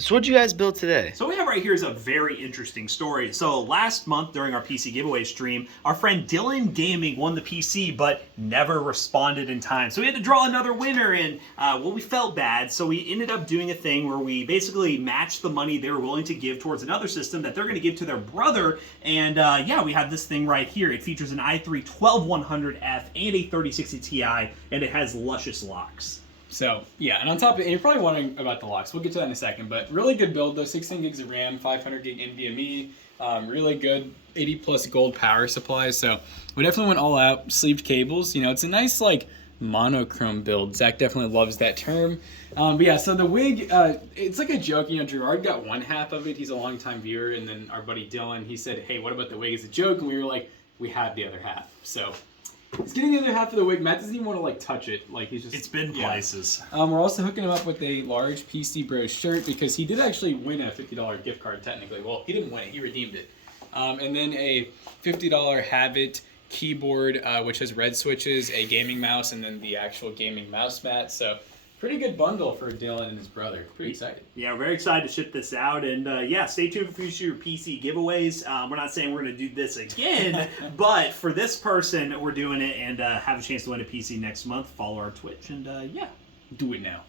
So what'd you guys build today? So what we have right here is a very interesting story. So last month during our PC giveaway stream, our friend Dylan Gaming won the PC, but never responded in time. So we had to draw another winner, and well, we felt bad. So we ended up doing a thing where we basically matched the money they were willing to give towards another system that they're going to give to their brother. And yeah, we have this thing right here. It features an i3-12100f and a 3060 Ti, and it has luscious locks. So yeah, and on top of it, and you're probably wondering about the locks. We'll get to that in a second, but really good build though. 16 gigs of RAM, 500 gig NVMe, really good 80 plus gold power supply. So we definitely went all out. Sleeved cables. You know, it's a nice like monochrome build. Zach definitely loves that term. But yeah, so the wig, it's like a joke. You know, Gerard got one half of it. He's a longtime viewer, and then our buddy Dylan, he said, "Hey, what about the wig as a joke?" And we were like, "We have the other half." So. He's getting the other half of the wig. Matt doesn't even want to like touch it. Like he's just. It's been places. We're also hooking him up with a large PC Bros shirt because he did actually win a $50 gift card technically. Well, he didn't win it. He redeemed it. And then a $50 Habit keyboard, which has red switches, a gaming mouse, and then the actual gaming mouse mat. So pretty good bundle for Dylan and his brother. Pretty excited. Yeah, we're very excited to ship this out, and yeah, stay tuned for future PC giveaways. We're not saying we're going to do this again, but for this person, we're doing it, and have a chance to win a PC next month. Follow our Twitch, and yeah. Do it now.